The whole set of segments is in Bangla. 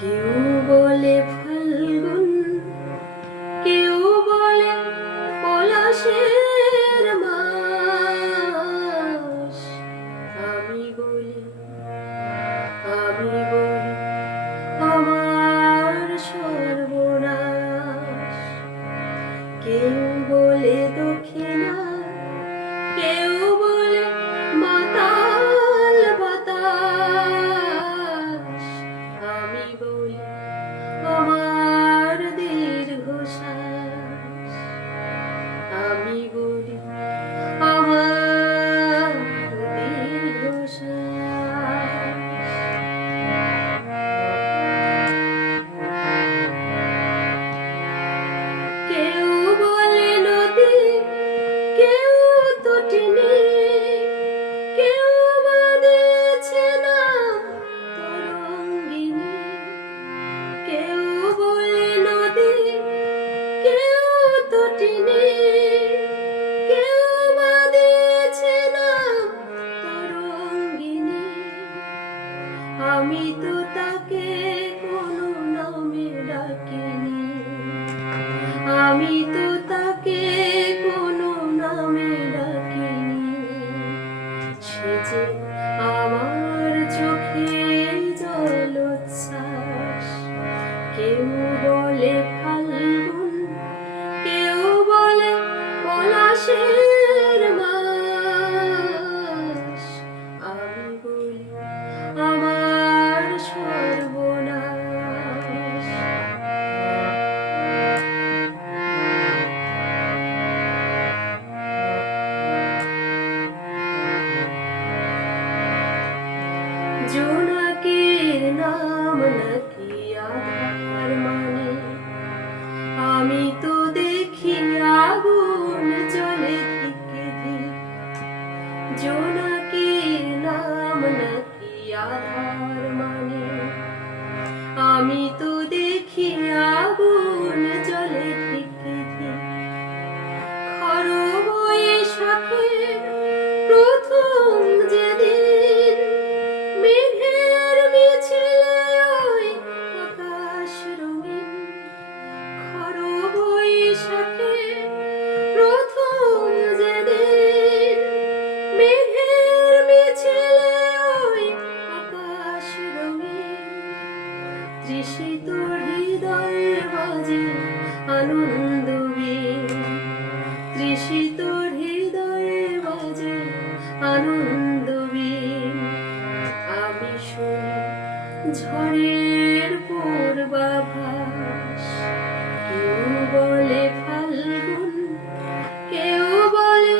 কেউ বলে ফাল্গুন, কেউ বলে পলাশের মাস। আমি বলি আমি বলি সর্বনাশ। কেউ বলে দক্ষিণা জলোচ্ছ্বাস কেউ বলে ফাল্গুন বলে জোনাকির নাম নাকি আধার মানে আমি তো দেখি আগুন জ্বলে থেকে জোনাকির নাম নাকি আধার বাজে তোর হৃদয়ে বাজে আনন্দ তৃষিত হৃদয়ে বাজে আনন্দ আমি শুন ঝড়ের পূর্বাভাস। বলে ফাল্গুন, কেউ বলে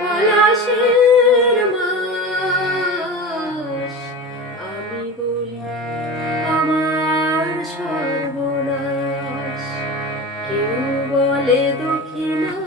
পলাশের মাস। আমি বলি Amen.